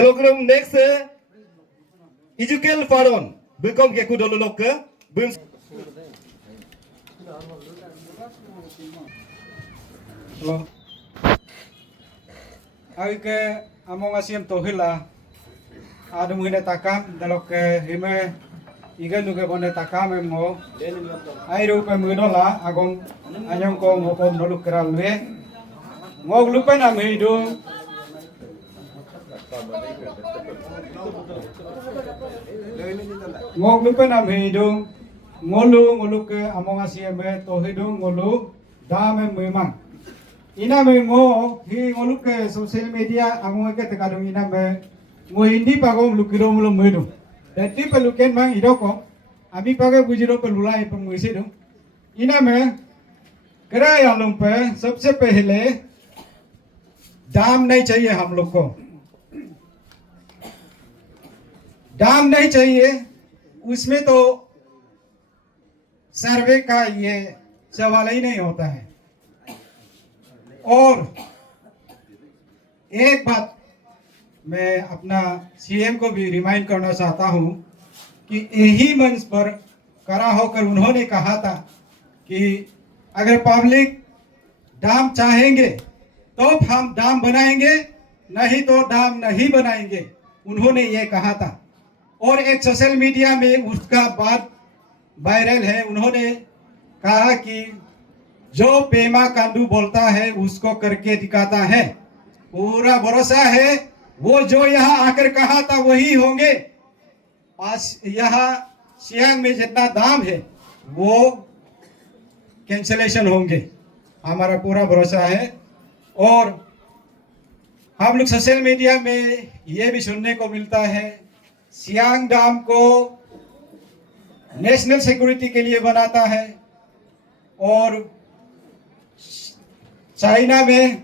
Delogram next Ezekiel Faron Bukom ke kudolok ke bun Hello. Ai ke among asiam tohila adu mune takam dalok ke hime iga nuge bone takam emmo ai rupe mudola agong anyong ko ngokom noluk keral we ngog lupa na hidu ngog lupa na hidu ngolu ke among asiam me tohidu ngolu dame memang ina me ngo hi ngoluk ke social media among ke tekadung ina me ngo hindi pagong lukiro mulo medu dati peluken mang idoko ami pagai bujiro pelulai penguisi dong ina me किराया लोग पे सबसे पहले दाम नहीं चाहिए हम लोग को दाम नहीं चाहिए उसमें तो सर्वे का ये सवाल ही नहीं होता है और एक बात मैं अपना सीएम को भी रिमाइंड करना चाहता हूं कि यही मंच पर खड़ा होकर उन्होंने कहा था कि अगर पब्लिक दाम चाहेंगे तो हम दाम बनाएंगे नहीं तो दाम नहीं बनाएंगे उन्होंने ये कहा था और एक सोशल मीडिया में उसका बात वायरल है उन्होंने कहा कि जो पेमा कांडू बोलता है उसको करके दिखाता है पूरा भरोसा है वो जो यहाँ आकर कहा था वही होंगे पास यहाँ सियांग में जितना दाम है वो कैंसलेशन होंगे हमारा पूरा भरोसा है और हम लोग सोशल मीडिया में ये भी सुनने को मिलता है सियांग डैम को नेशनल सिक्योरिटी के लिए बनाता है और चाइना में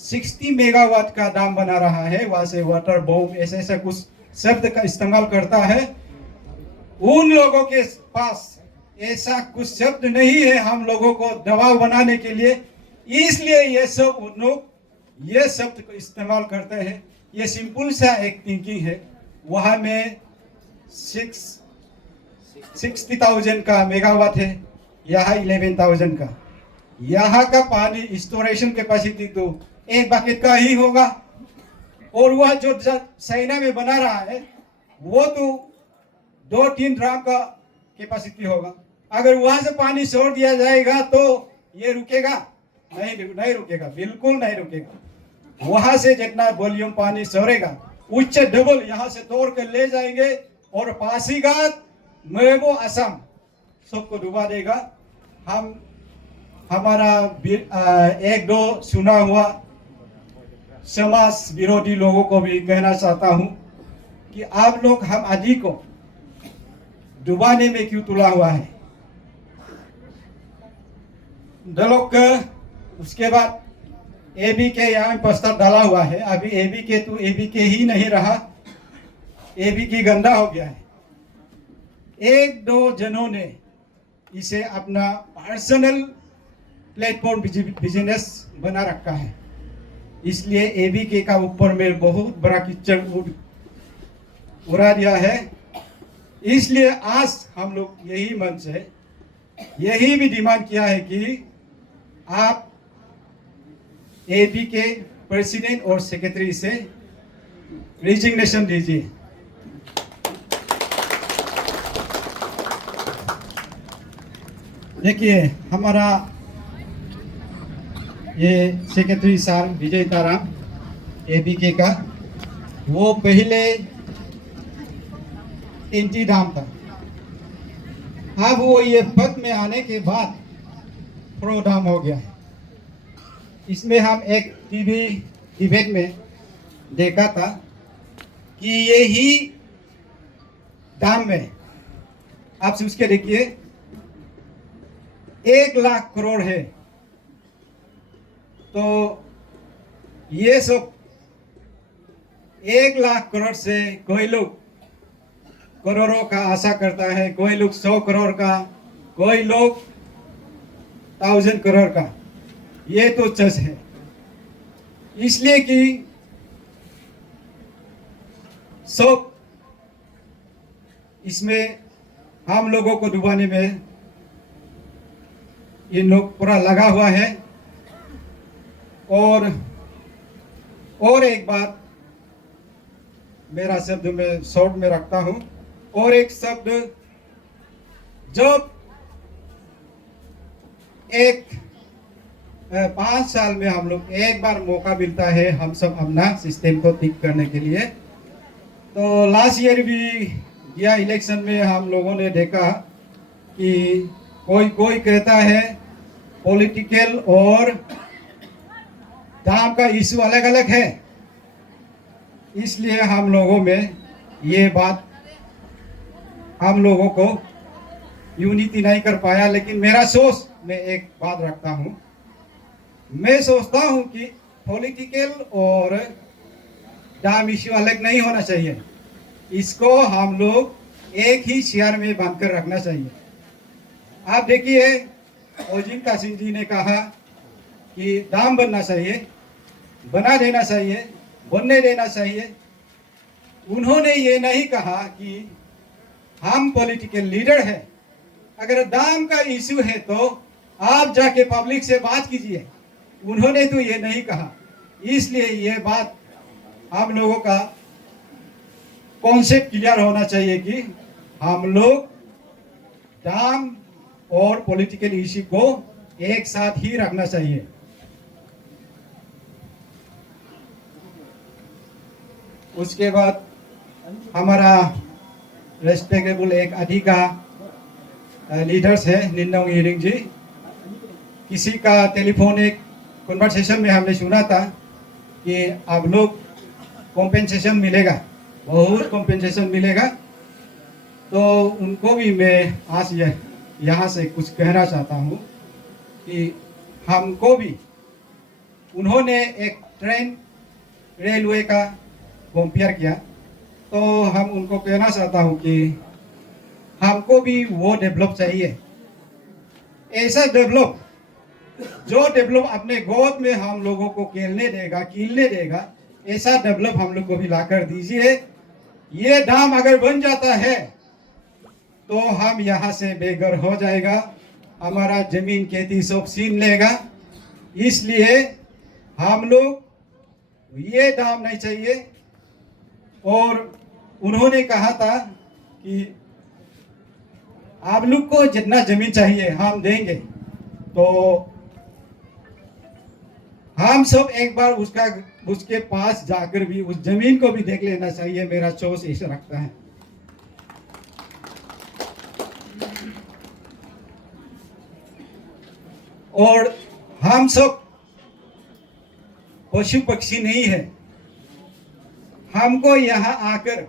60 मेगावाट का डैम बना रहा है वहां से वाटर बॉम्ब ऐसे कुछ शब्द का इस्तेमाल करता है उन लोगों के पास ऐसा कुछ शब्द नहीं है हम लोगों को दबाव बनाने के लिए इसलिए ये सब उन लोग ये शब्द को इस्तेमाल करते हैं ये सिंपल सा एक थिंकिंग है वहां में 60,000 का मेगावाट है यहाँ 11,000 का यहाँ का पानी स्टोरेशन कैपेसिटी तो एक बकेट का ही होगा और वह जो चाइना में बना रहा है वो तो 2-3 ड्राम का कैपेसिटी होगा अगर वहां से पानी छोड़ दिया जाएगा तो ये रुकेगा नहीं रुकेगा बिल्कुल नहीं रुकेगा वहां से जितना वॉल्यूम पानी छोड़ेगा उससे डबल यहाँ से तोड़ कर ले जाएंगे और पासीघाट मेबो असम सबको डुबा देगा हम हमारा एक दो सुना हुआ समाज विरोधी लोगों को भी कहना चाहता हूं कि आप लोग हम आदि को डुबाने में क्यों तुला हुआ है दलोक उसके बाद एबी के यहाँ प्रस्ताव डाला हुआ है अभी एबी के तो एबी के ही नहीं रहा एबी की गंदा हो गया है एक दो जनों ने इसे अपना पर्सनल प्लेटफॉर्म बिजनेस बना रखा है इसलिए एबी के का ऊपर में बहुत बड़ा कीचड़ उड़ा दिया है इसलिए आज हम लोग यही मंच है यही भी डिमांड किया है कि आप एबी के प्रेसिडेंट और सेक्रेटरी से रिजिग्नेशन दीजिए देखिए हमारा ये सेक्रेटरी सर विजय ताराम एबी के का वो पहले इंटी दाम था अब वो ये पद में आने के बाद प्रो दाम हो गया है इसमें हम एक टीवी डिबेट में देखा था कि यही दाम में आप सोच के देखिए 1 लाख करोड़ है तो ये सब 1 लाख करोड़ से कोई लोग करोड़ों का आशा करता है कोई लोग 100 करोड़ का कोई लोग 1000 करोड़ का ये तो चस है इसलिए कि सब इसमें हम लोगों को डुबाने में ये लोग पूरा लगा हुआ है। और एक बात मेरा शब्द मैं शॉर्ट में रखता हूं। और एक शब्द, जब एक 5 साल में हम लोग एक बार मौका मिलता है हम सब अपना सिस्टम को ठीक करने के लिए। तो लास्ट ईयर भी यह इलेक्शन में हम लोगों ने देखा कि कोई कहता है पॉलिटिकल और दाम का इशू अलग अलग है, इसलिए हम लोगों में ये बात हम लोगों को यूनिटी नहीं कर पाया। लेकिन मेरा सोच में एक बात रखता हूँ, मैं सोचता हूँ कि पॉलिटिकल और दाम इशू अलग नहीं होना चाहिए, इसको हम लोग एक ही शेयर में बांधकर रखना चाहिए। आप देखिए ओजिंग तासिंग जी ने कहा कि दाम बनना चाहिए, बना देना चाहिए, बनने देना चाहिए। उन्होंने ये नहीं कहा कि हम पॉलिटिकल लीडर हैं, अगर दाम का इशू है तो आप जाके पब्लिक से बात कीजिए। उन्होंने तो ये नहीं कहा, इसलिए ये बात हम लोगों का कॉन्सेप्ट क्लियर होना चाहिए कि हम लोग दाम और पॉलिटिकल इशू को एक साथ ही रखना चाहिए। उसके बाद हमारा रेस्पेक्टेबल एक अधिका लीडर्स है निन्नोंग इरिंग जी, किसी का टेलीफोनिक कन्वर्सेशन में हमने सुना था कि आप लोग कॉम्पेंसेशन मिलेगा, बहुत कॉम्पेंसेशन मिलेगा। तो उनको भी मैं आज यहाँ से कुछ कहना चाहता हूँ कि हमको भी उन्होंने एक ट्रेन रेलवे का कंपेयर किया, तो हम उनको कहना चाहता हूँ कि हमको भी वो डेवलप चाहिए, ऐसा डेवलप जो डेवलप अपने गोद में हम लोगों को खेलने देगा, ऐसा डेवलप हम लोग को भी लाकर दीजिए। ये दाम अगर बन जाता है तो हम यहाँ से बेघर हो जाएगा, हमारा जमीन खेती सब छीन लेगा। इसलिए हम लोग ये दाम नहीं चाहिए। और उन्होंने कहा था कि आप लोग को जितना जमीन चाहिए हम देंगे, तो हम सब एक बार उसके पास जाकर भी उस जमीन को भी देख लेना चाहिए। मेरा सोच ऐसा रखता है। और हम सब पशु पक्षी नहीं है, हमको यहाँ आकर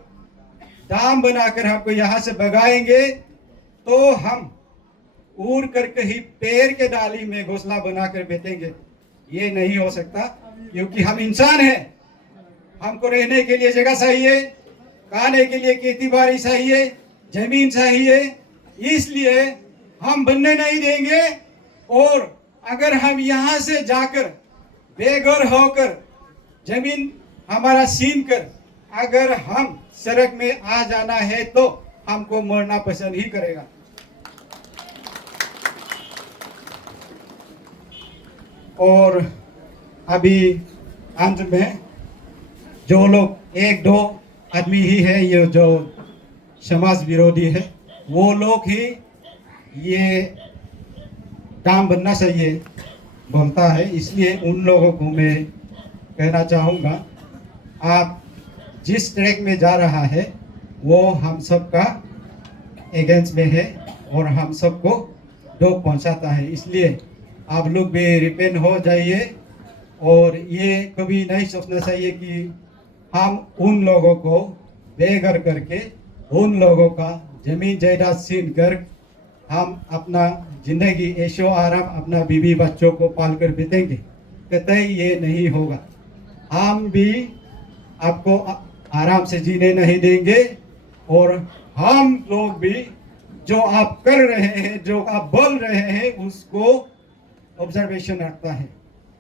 दाम बनाकर हमको यहाँ से भगाएंगे तो हम उड़ कर कहीं पेड़ के डाली में घोंसला बनाकर बैठेंगे। ये नहीं हो सकता, क्योंकि हम इंसान हैं, हमको रहने के लिए जगह चाहिए, खाने के लिए खेती बाड़ी चाहिए, जमीन चाहिए। इसलिए हम बनने नहीं देंगे। और अगर हम यहाँ से जाकर बेघर होकर जमीन हमारा छीन कर अगर हम सड़क में आ जाना है तो हमको मरना पसंद ही करेगा। और अभी अंत में जो लोग एक दो आदमी ही है ये जो समाज विरोधी है, वो लोग ही ये दाम बनना चाहिए बोलता है। इसलिए उन लोगों को मैं कहना चाहूँगा, आप जिस ट्रैक में जा रहा है वो हम सब का अगेंस्ट में है और हम सबको दुख पहुंचाता है। इसलिए आप लोग भी रिपेंट हो जाइए। और ये कभी नहीं सोचना चाहिए कि हम उन लोगों को बेघर करके उन लोगों का जमीन जायदाद छीन कर हम अपना जिंदगी ऐशो आराम अपना बीवी बच्चों को पाल कर बीतेंगे, कतई ये नहीं होगा। हम भी आपको आराम से जीने नहीं देंगे। और हम लोग भी जो आप कर रहे हैं, जो आप बोल रहे हैं, उसको ऑब्जर्वेशन रखता है।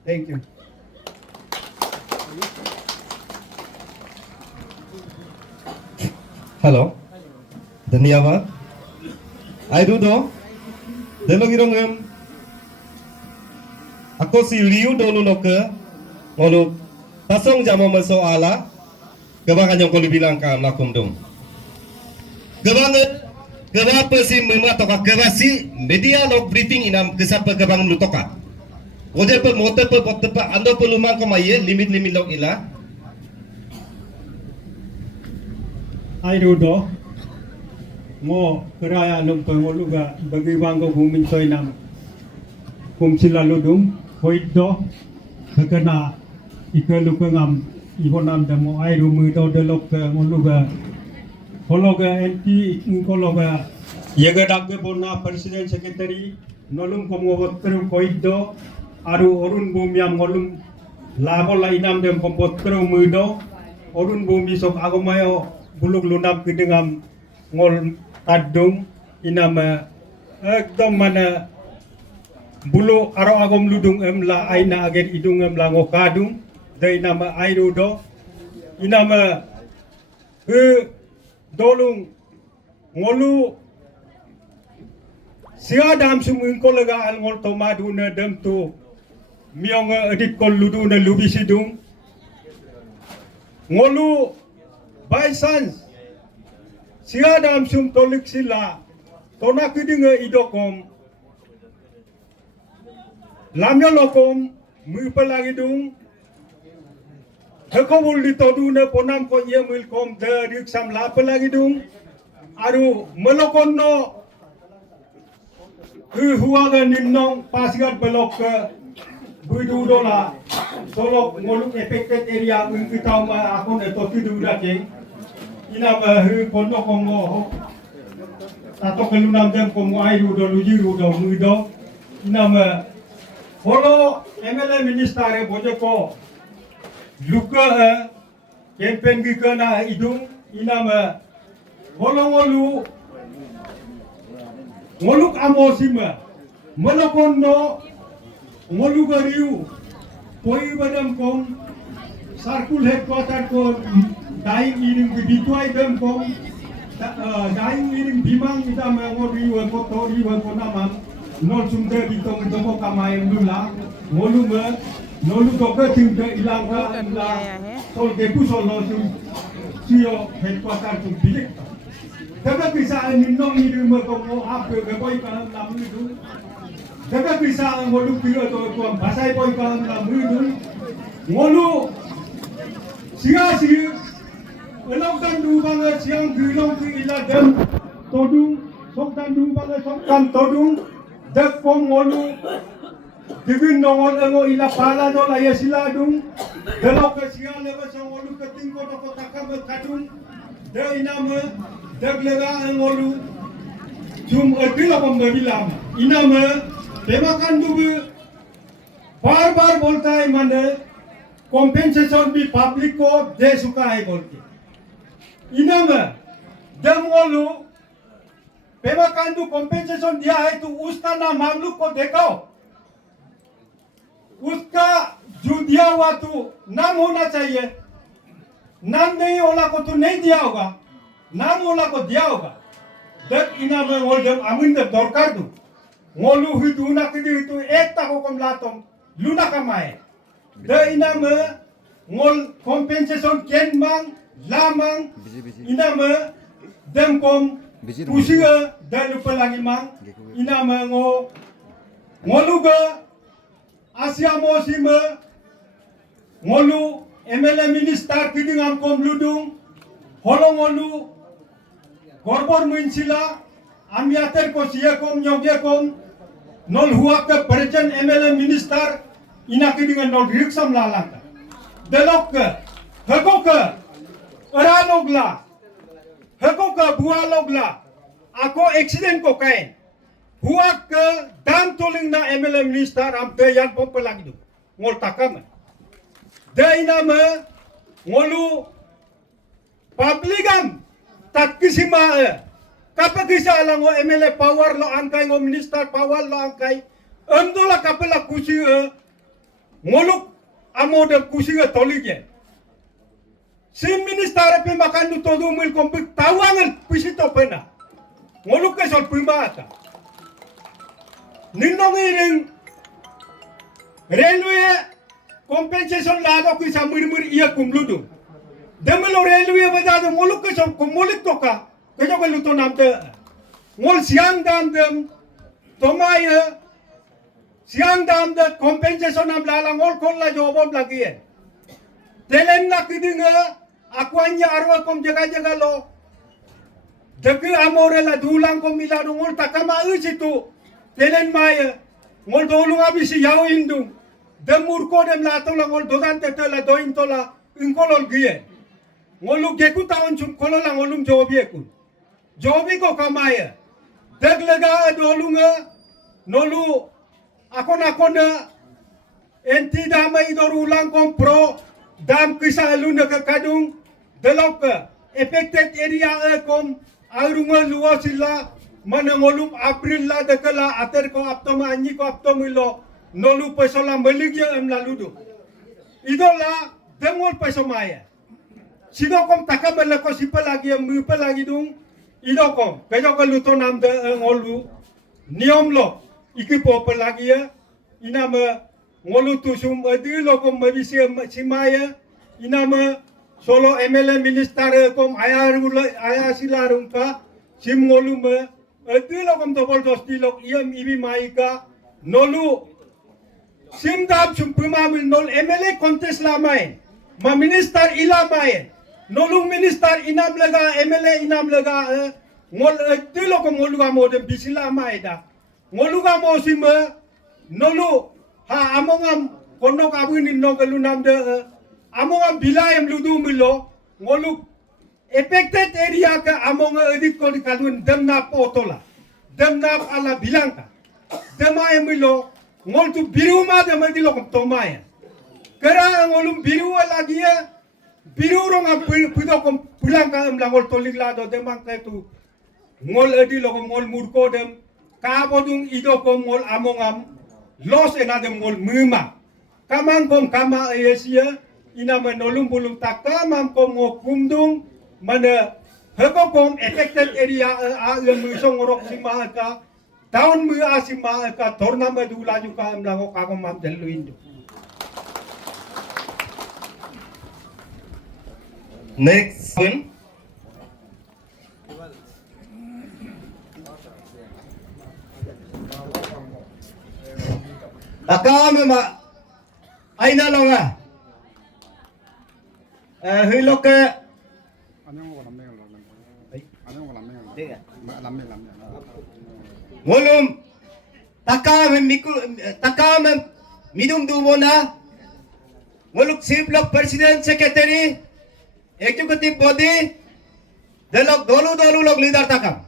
Thank you. हेलो धन्यवाद आई रू दो delok irongem ako si Liu dolo loke ngolu tasong jamo masoala kebangan yang kau bilang kan lakum dong kebangan kebapa si mema toka kebasi media log briefing inam kesapa kebangan lu toka oje pe motor pe botte pe ando pe lumang ko maye limit log ila ai ru do mo keraya lum pengoluga bagi wanggo bumin soy nam kum sila ludung hoid do kena ikalu pengam ihonam demo ai ru mu do delok ngoluga hologa anti ngologa yaga dagge bonna president secretary nolum kom ngobotru hoid do aru orun bumiam ngolum labola inam dem kompotru mu do orun bumi sok agomayo buluk lunam kidengam ngol kadung inama ekdom mana bulu aro agom ludung em la aina agen idung em la ngokadung dai nama airudo inama dolung ngolu sia dam sumung kolega al ngol tomadu na dem tu miong edit kol ludu na lubisidung ngolu by sans sia dam sum tolik sila tona kidinga idokom lamyo lokom mu pelagi dung hekomul ditodu na ponam ko ye milkom de riksam la pelagi dung aru melokon no huaga ninnong pasigat belok ke buidu dola solok ngoluk affected area ngkitau ma akon eto kidu daking inam kondo kongo tato kelunam jam kongo airu do lujiru do muido inam holo MLA minister boje ko luka campaign gi kana idung inam holo ngoluk amosima malokondo ngolugariu poi badam kom sarkul headquarter ko daing iring bituai dem kom daing iring bimang ida mengori wa kotori wa konamam nol sumde bitong doko kamay lula ngolume nolu doke tingde ilanga la sol geku solo sum sio headquarter tu bilik daga bisa ninnong iring mo ko ape ge boy kan namu itu daga bisa ngolu piro to ko basai boy kan namu itu ngolu sia elok dan du banget siang gulong ke iladem todung sok dan du banget sok kan todung dek pom ngolu digin nongol engo ila pala do la yesiladung delok ke siang leba sang ngolu ke tingko to takam kadung de iname dek lega ngolu cum etila pom bilam iname temakan dubu बार बोलता है मैंने compensation भी public को दे चुका है बोल के इनाम जब वो लोग पेमा कांडू कॉम्पेंसेशन दिया है तो उसका नाम हम लोग को देखो उसका जो दिया हुआ तो नाम होना चाहिए नाम नहीं होला को तो नहीं दिया होगा नाम होला को दिया होगा जब इनाम वो जब अमीन जब दरकार दो वो लोग ही तो ना किसी तो एक तक को कम लातों luna kamai de iname ngol compensation ken mang lamang iname dem kom pusiga dan lupalangi mang iname ngoluga asia mosime ngolu MLA minister kidingam kom ludung holong ngolu gorbor muinsila amiater ko siya kom nyogya kom nol huwa ke present MLA minister inaki dengan nol riksam lalangka delok ke hekok ke eralogla hekok ke bualogla ako accident ko kain huwa ke dam toling na MLA minister am te yan popelagi du ngol takam de iname ngolu publicam tatkisima kapag isa lang o MLA power lo angkay ngo minister power lo angkay endola kapela kusi ngoluk amo de kusi tolige si minister pe makan du todo mil kom tawangan pisito pena ngoluk ke sol pimata ninong iring railway compensation lado ku sa mur iya kumludu demelo railway bajado ngoluk ke sol komolik toka kejo ke luto namte ngol siang dam dem tomaya siang dam de compensation am lala ngol kol la jobom lagi ya telen na kidinga aku anya arwa kom jaga-jaga lo deke amore la dulang kom milado ngol takama situ telen maya ngol dolung abisi yaw indung demur ko dem la to la ngol dodan te la doin to la ingkolol giye ngolu geku taon chum kolol la ngolum jobi ko kamaya deglega dolunga nolu akon enti damai dorulang kom pro dam kisah luna ke kadung delok ke affected area kom arunga luasila mana ngolum april la dekala ater ko aptoma anyi ko aptomilo nolu pesola meligya em laludu idola demol pesomaya sido kom takamela ko sipalagi em mupalagi dung idokom kayo ko luto nam de ngolu niom lo ikipo pelagi ya inama ngolu tusum adi lo kom mabisi simaya inama solo MLA minister kom aya silarung ka sim ngolu me adi lo kom dobol dosti lo iam ibi maika nolu sim dab sum pumamil nol MLA kontes lamai ma minister ilamai nolung minister inam lega MLA inam lega ngol adi lo kom ngolu ga modem bisila mai da ngolu ga mo sim nolu ha amongam kono kabunin no galunam de amongam bilayam ludu milo ngolu affected area ka amonga edit ko kalun demna potola demna ala bilangka demay milo ngol tu biruma de madilo ko tomaya kera ngolum birua lagi ya biruro ngam pudo ko bilangka am langol tolig lado demang ka tu ngol edilo ko ngol murko dem kabodung ido ko ngol amongam los enadem ngol muma kamang kom kama ayesia ina menolum bulung takamam kom ngokumdung mana heko kom affected area a musong ngorok simaka taun mu asimaka torna madu laju ka amlango ka mam delu indu next one akame ma aina longa hiloke ngolum takame midum dumona ngoluk chief block president secretary executive body delok dolu log leader takam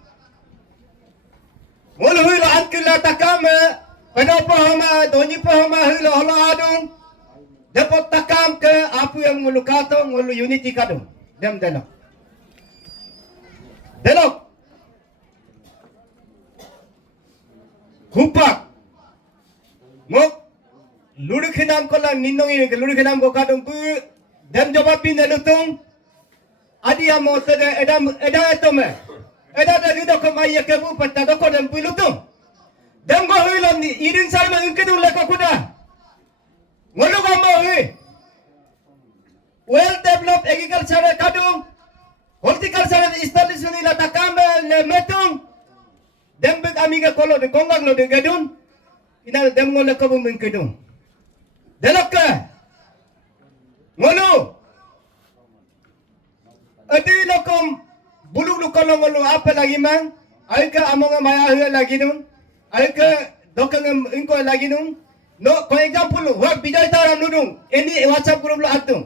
ngol huilo ankilla takame kenapa hama doni pa hama huilo holo adung dapat takam ke apu yang ngulu kato ngulu unity kadung dem delok humpak ngok luru khinam ko lang ninong ke luru khinam ko kadung ku dem jawab pin lutung adi amo tede eda etome eda da gido ko mai ke bu patta do ko dem lutung dem go huilo ni irin sarma ingkedung leko kuda ngolu ko mo well developed agriculture kadung horticulture establishment ila takamba le metung dem big amiga kolo de kongang lo de gadun ina dem ngole ko bum kedung delokka ngolu adi lokom buluk lukolo ngolu apa lagi mang aika amonga maya hu lagi dun aika dokang ingko lagi dun no for example work bijay taram nudung any whatsapp group lo atung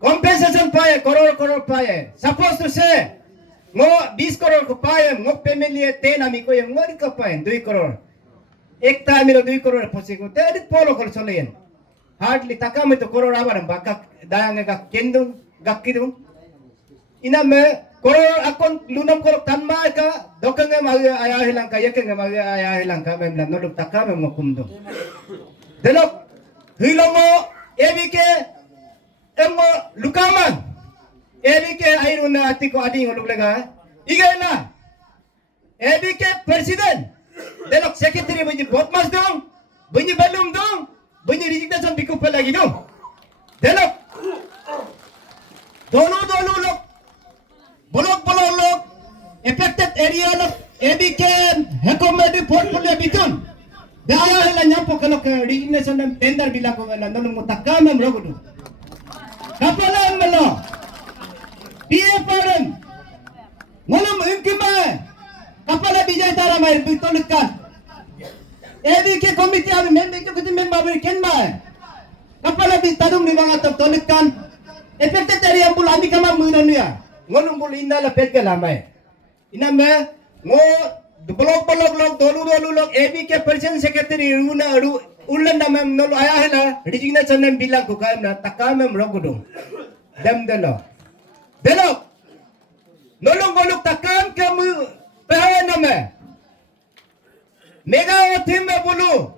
compensation paye koror paye supposed to say ngo 20 crore ko paye ngo family 10 ami ko yang ngori ko paye 2 crore ekta amiro 2 crore posi ko tedi polo kol solen hardly takam to crore abar baka dayang ga kendung gakkidung ina me koror akon lunam korok tanma ka dokang ma aya hilang ka yakeng ma aya hilang ka mem lam noduk takam mo kumdo delok hilongo ebike emmo lukaman ABK airuna atiko ading ulug lega igana ABK president delok secretary bunyi botmas dong bunyi balum dong bunyi resignation bikup lagi dong delok dolu lok bolok lok affected area lok ABK hekomedi portfolio bitun daya hela nyampo kalau ke resignation dan tender bila ko na nolung mutakam rogodu kapala melo PFRM ngolong ingkima kapala bijay tara mai bitolikan ABK komite abi member itu kita member ken mai kapala bi tadung ni mga tolikan affected area bul ami kama munonia ngolong bul indala petga lamai iname ngo blok dolu lok ABK president secretary runa ulan namam nol aya hela resignation nem bilang ko kaim na takamem rogodong dem delo delok nolong golok takam kamu pahawa nama mega othim me bolu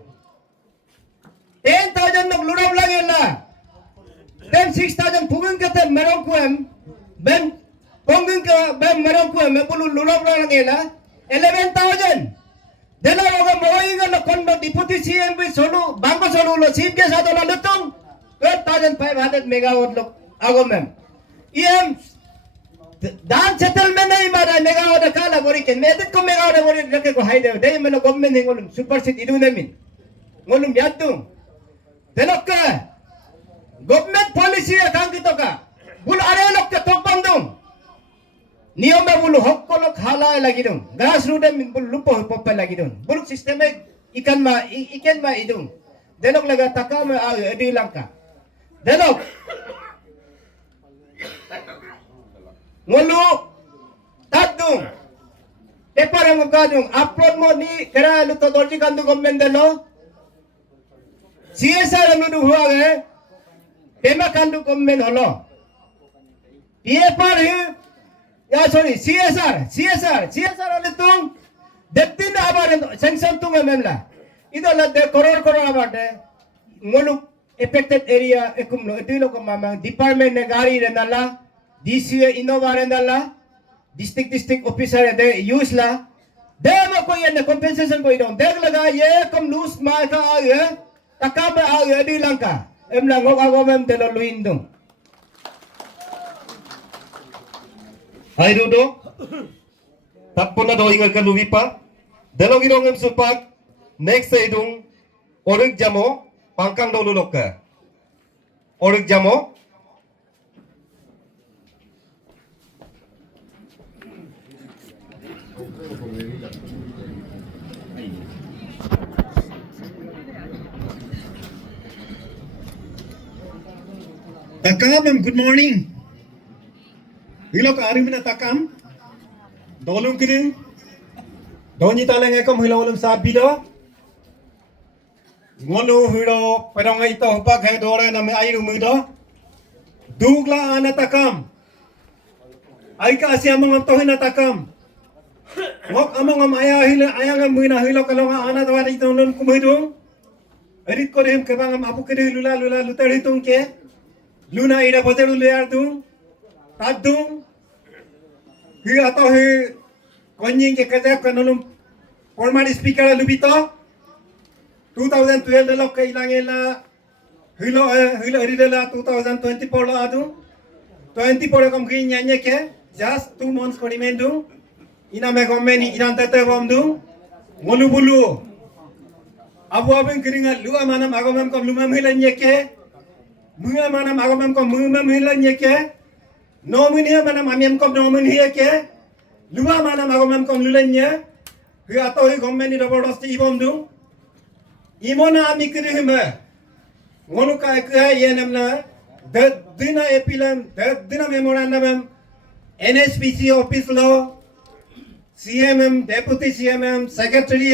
10,000 nok lurab lagela then 6,000 pugung kate merong kuem ben pongung ka ben merong kuem me bolu lurab lagela 11,000 dela oga moinga no kondo deputy CM bi solu bango solu lo chief ke sadola lutung 12,500 megawatt lok agomem em dan settlement nahi mara megawatt kala bori ken medet ko megawatt bori rake ko haide dei meno government ngolum super sit idu nemin ngolum yadung delokka government policy akang kitoka bul are lok ke tokbandung niyom bulu hokkolo khala lagi dong grassroots min bul lupo poppa lagi dong buluk system ikan ma idung delok laga takama adi langka delok ngolu tadung paper ang gadung upload mo ni kara luto dorji kandu government delo CSR lu huwa ge pema kandu government holo paper ya sorry CSR alitung detin abar sanction tunga memla ido la de koror abate ngolu affected area ekumno edilo ko mama department ne gari renala DCA Innova rendala district officer de use la de mo ko yan compensation ko idon deg laga ye kom lose ma ka ye takaba ye di langka em lang ko ako mem de lo luindong Hai Rudo, tapona do ingal ka luwipa. Dalawang irong supak next sa idong orig jamo pangkang do lulok ka. Orig jamo Takam, good morning. Hilok ari mina takam. Dolung kiring. Doni taleng ekom hilo ulum sabido. Ngolu hilo pedong ito hupak hai dore na me airu mudo. Dugla ana takam. Ai ka asia mangam tohina takam. Ngok amang aya hilo ayang muina hilo kalonga ana tawari tolun kumidung. Erit korem kebangam apu kede lula lutari tung ke. Luna ida boteru lear dung. Tadung hi ato hi konying ke kaja kanulum formal speaker lubito 2012 lok kai langela hilo ridela 2024 la adu 24 kom gi nyanye ke just 2 months kodimendu ina me gommeni ina tete bomdu ngolu bulu abu abeng kiringa lua manam agomem kom lumam hilanye ke munga manam agomem kom mumam hilanye ke nomin hiya mana mamiam kom nomin hiya ke luwa mana magomam kom lulenya hi ato hi gommeni robodosti ibom du imona ami kiri hima ngonu ka yenemna dina epilam dina memorandum NSPC office lo CMM deputy CMM secretary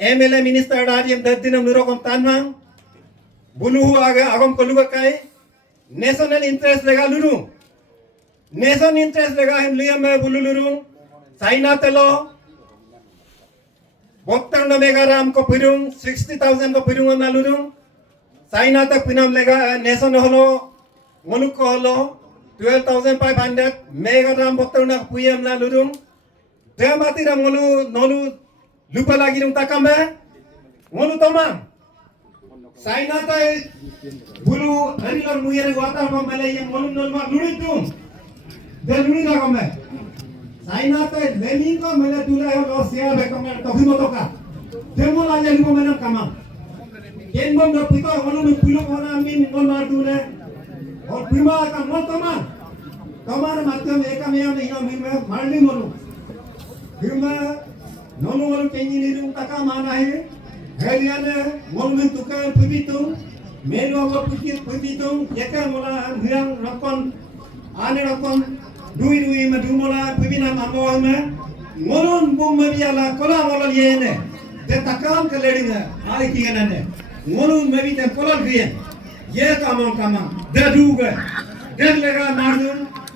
MLA minister dadiam dina nurokom tanmang bulu aga agom koluga kai national interest lega lulu Nation interest lega him liam bululuru China telo Boktan mega ram ko pirung 60,000 ko pirung nalurung China ta pinam lega nation holo ngoluk ko holo 12,500 megagram botol nak puyam na ludung. Dia mati ram nolu lupa lagi dong takame. Ngolu tomang. Saina tay bulu hari lor muyere wata pamale yang ngolu nol mak lurit dong. Dia lurit na kame. Saina tay lemin ko mele tulai lo sia be kame toki motoka. Dia ngol aja lupa menang kamang. Ken bom do pito ngolu nu pulo kona amin ngol mar dune. और बीमा का मत तमार माध्यम एका मेया नहीं हम में मारनी मनु बीमा नोनो वालो केनी निरुं तका माना है हेलिया ने मोल में तुका पिबितु मेलो वो पिबितु एका मोला हिरंग रकन आने रकन दुई में दुमोला पिबिना मामो में मोलन बुम में बियाला कोला मोल ये ने ते तकाम के लेडिंग आई की ने मोलन में भी ते कोला गए ये काम दे दूगा देख लेगा मारूं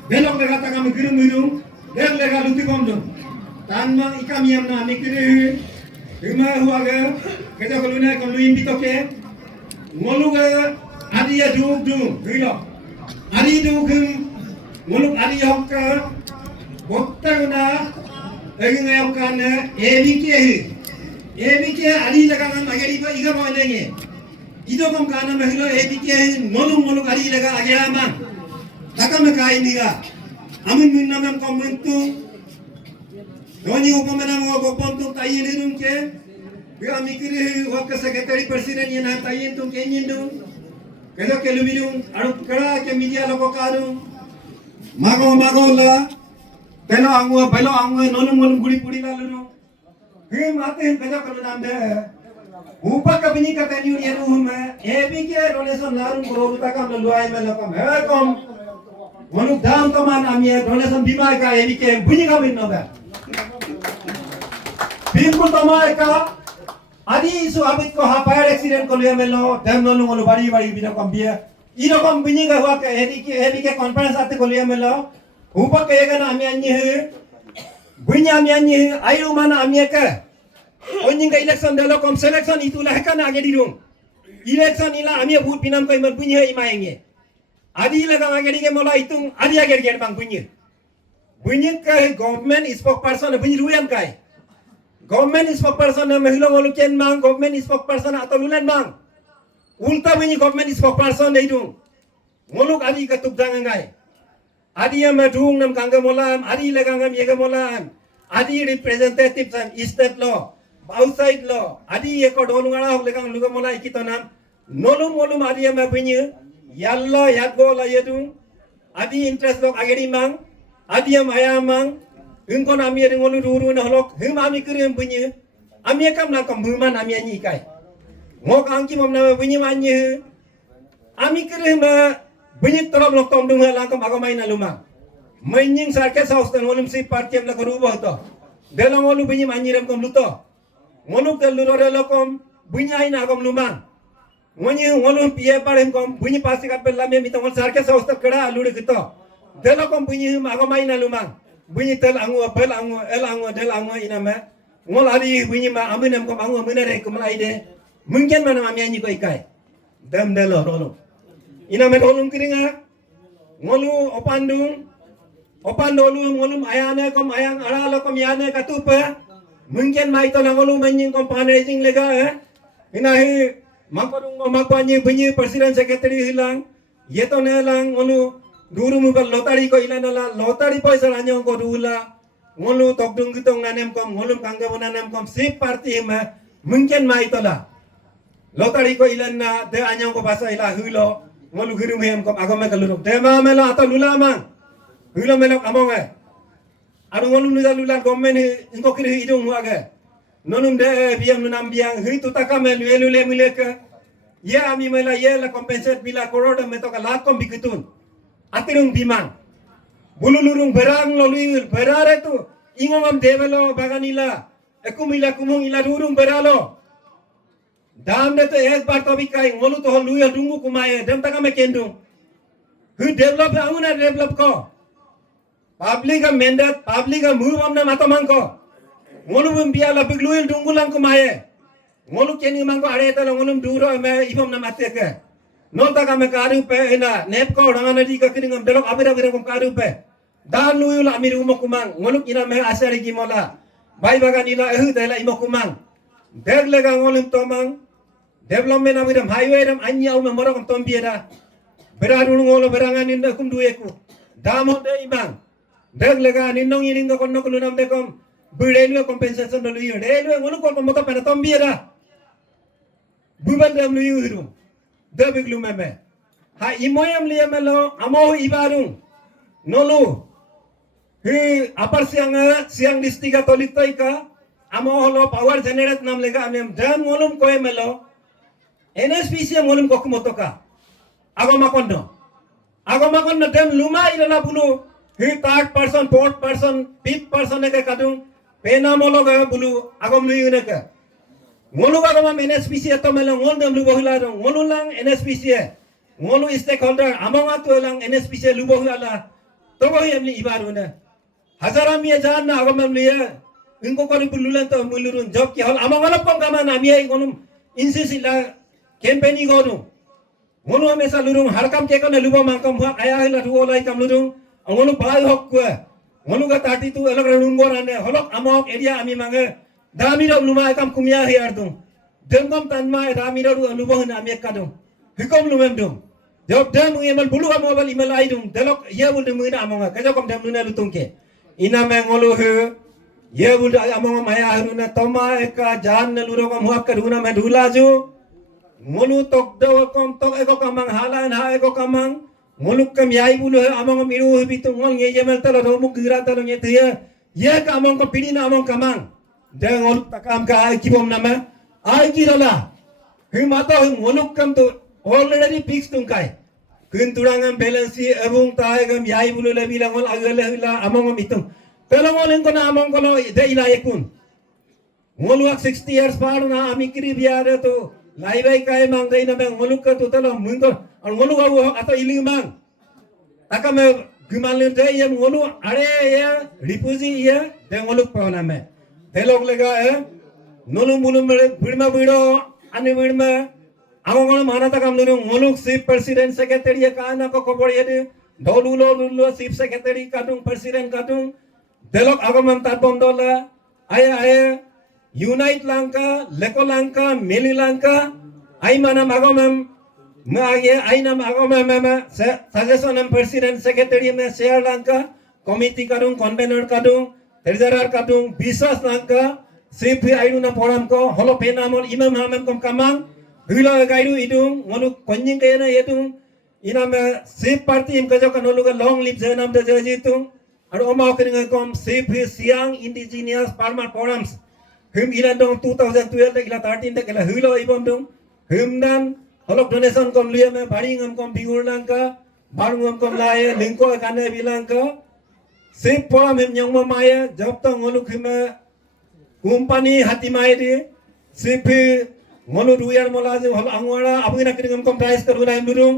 बेलोग लेगा तक हम गिरूं देख लेगा लुटी कम दो तानमा इका मियाम ना निकले हिमा हुआ गया कैसे कलुने कलुइन भी तो के मोलुग आदि या दूग हिलो आदि दूग मोलुग आदि होका बोत्ता ना एगिंग होका ने एबीके आदि लगा हम अगेरी को इगा बोलेंगे इधर कम काना में हिलो एबीके मोलुग आदि लगा अगेरा मान तका में काई निगा amin minna mem komentu doni upamana mo gopontu tayin hinum ke bi amikiri wak secretary president yana tayin tum ke nyindu kedo ke lubilum aru kara ke media loko karu mago la teno angu belo angu nonum molum guri pudi la lunu he mate kedo kalu namde upa kabini ka tani uri ru me ebike donation narun kororu takam luai me lokam he kom Monuk dalam teman amir donation bima ka ebike bunyi kami noga. Bimku tomai ka adi isu abit ko ha fire accident ko liya melo dem nolu ngolu bari bina kambia. Ino kam bunyi ka huwa ka ebike conference ate ko liya melo. Upa ka ega na ami anyi he. Bunyi ami anyi he ayu mana ami ka. Onyin ka election delo kom selection itu lah ka na age dirung. Election ila ami vote binam ko iman bunyi he imayenge. Adi laga magari ke mola itung adi agar gen bang bunyi ka government spokesperson bunyi ruyan kai government spokesperson na mahilo ngoluken mang government spokesperson atau lulen mang ulta bunyi government spokesperson itung ngoluk adi ka tubdang ngai adi ya madung nam kangga mola adi laga ngam yega mola adi representative san state law outside law adi eko dolungara hok laga luga mola ikitonam nolum adi ya bunyi Yalla yadgo la yedung adi interest lok ageri mang adi am ayam mang ingkon ami ngolu ruru na holok him ami kirim bunyi ami kam na kam buman ami anyi kai ngok angki mom na bunyi manyi ami kirim bunyi tolong lok tom dung la kam agamai na luma menying sarket saus dan ngolum si parti am la koru ba to delo ngolu bunyi manyi ram kom luto ngolu tel luro lokom bunyi ai na kom luma Monyi ngolum piye parem kom bunyi pasti kapel lame mitong sarke sausta kera alude gitu. Delo kom bunyi magamai na lumang. Bunyi tel angu apel angu el angu del angu inama. Ngol ari bunyi ma amunem kom angu munere kom laide. Mungkin mana mami anyi ko ikai. Dam delo rolo. Inama rolum kiringa. Ngolu opandolu ngolum ayane kom ayang aralo kom yane katupa. Mungkin mai to ngolum menyin kom fundraising lega Inahi Makpanyi bunyi presiden sekretari hilang, yeto nelang ngolu duru mukal lotari ko ilan nala lotari paisa lanyo ko dula ngolu tokdung gitong nanem kom ngolum kangga nanem kom si parti ma mungkin ma itola lotari ko ilan na de anyong ko basa ila hulo ngolu girum hem kom agama kaluruk de ma melo atau lula mang hulo melo among anu ngolu lula government ingko kiri hidung huaga nonum de biam nunam biang hitu takame lule mileka ya ami mela ye la compensate bila koroda metoka lat kom bikitun atirung bimang bululurung berang lolui berare tu ingomam develo baganila ekumila kumung ila durung beralo dam de to ek bar to bikai ngolu to luya dungu kumaye dem takame kendung hu develop auna develop ko public a mandate public a move amna matamang ko ngolu biya la bigluil dungulang kumaye ngolu keni mangko are ta ngolum duro me ibom na mateke nota kami karu pe ina nep ko rangan di ka kiring belok abira abira kom karu pe dan luyu la amiru mo kumang ngoluk ina me asari gimola bai bagan ila ehu tela imo kumang deg lega ngolum tomang development abiram highway ram anya uma morok tom bieda berarul ngolo berangan inda kum dueku damo de imang deg lega ninong ining ko konno kulunam de kom berelu compensation do luyu delu ngoluk ko moto pena tom bieda bubal dam luyu hiru Dabig lumeme. Ha imoyam liyamelo amo ibarung. Nolu. Hi apar siang distiga tolitai ka. Amo holo power generate nam lega amem dam ngolum koe melo. NSPC ngolum kokumotoka. Agomakondo dam luma ilana bulu. Hi third person, fourth person, fifth person eka kadung. Pena molo ga bulu agom luyu neka. Ngolu agama NSPC atau melang ngol dam lubo hilarong ngolu lang NSPC ngolu stakeholder among atu lang NSPC lubo hilala togo yamli ibaruna hazaram ye janna agama liya inko kori bululan to mulurun job ki hol among alap kom kama namia ngonum insisila campaign godu ngolu hamesa lurung harkam ke kone lubo mangkam hua aya hila duo lai kam lurung ngolu bai hok kwa ngolu ga tati tu elok rungorane holok amok area ami mange Damiro luma kam kumya hiardung. Demkom tanma damiro luma na ami kadung. Hikom lumem dung. Job dem ngemal bulu kam mobile email aidung. Delok ye bul dem na amonga. Kajo kom dem luna lutungke. Ina me ngolu he. Ye bul amonga maya haruna toma eka jan na luro kom huak kaduna me dhulaju. Ngolu tok do kom tok eko kamang halan ha eko kamang. Ngolu kam yai bulu he amonga miru bitung ngol nge yemel talo romu gira talo nge tiya. Ye ka among ko pidina among kamang. Jangan ngoluk takam ka ai kibom nama ai kirala himata ngoluk kam to already fixed tungkai kun turangam balance abung taegam yai bulu le bilang ngol agale hila among mitung pelongol ko na among kono de ila ekun ngoluak 60 years par na ami kiri biare to lai bai kai mang dei na bang ngoluk ka to talo mungo ngoluk awu ato ilimang takame gumalin de yam ngolu are ya ripuji ya de ngoluk pauna me Telok lega nolum bulum birma bido ane birma among mana takam nurung ngoluk chief president secretary kana ko kobor yede dolulo chief secretary kadung president kadung telok agam tat bondola aya unite lanka leko lanka meli lanka ai mana agam mage ai nam agam mama suggestion president secretary me share lanka committee kadung convener kadung Terjarar kadung bisas langka sipi aidu na poram ko holo penamon imam hamam kom kamang hila gaidu idung ngolu konjing kayana yedung iname sip party im kajo kanolu ga long live janam de jajitung aro oma kringa kom sipi siang indigenous farmer forums him ilandong 2012 ila 13 de kala hilo ibom dung him dan holo donation kom liya me baringam kom bigur langka barungam kom laye lingko kane bilangka Sip polam him nyang mamaya jab tang ngoluk hima company hati mai di sip ngolu duyar molaje hol angwara abuna kiringam kom price karuna him durung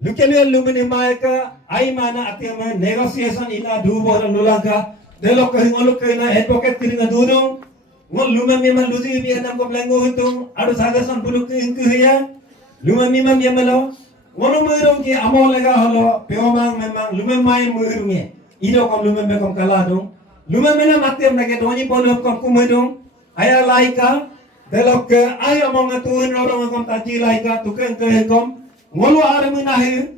lukelu lumin himaya ka ai mana atyama negotiation ina du bor lulaka delok ka ngoluk na advocate kiringa durung ngol lumen miman luji bi anam kom lango hitung adu suggestion buluk ingku hiya lumen mimam yamalo ngolu muirung ki amolega holo peomang memang lumen mai muirunge Ido kom lumen be kom kaladung lumen mena matem nage doni polum kom kumedung aya laika delok ke ay among atuin rorong kom taji laika tuken ke kom ngolu are minahi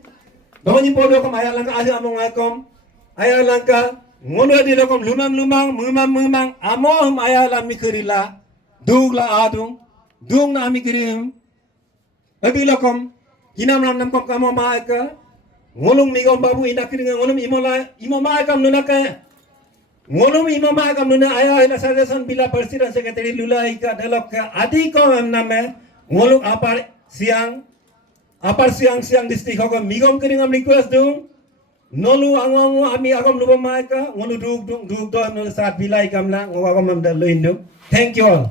doni polum kom aya langka ay among kom aya langka ngolu di kom lumang mumang among aya la mikrila dugla adung dung na mikrim abila kom kinam nam kom kamo maika ngolum migom babu ina kiringa ngolum imama kam nuna ka ngolum imama kam nuna aya ila suggestion bila president secretary lula ika delok ka adi ko name ngolum apar siang district ko migom kiringa request dung nolu angongu ami agam luba maika ngolu dug do nol sat bila ikam la ngogam am da loindung thank you all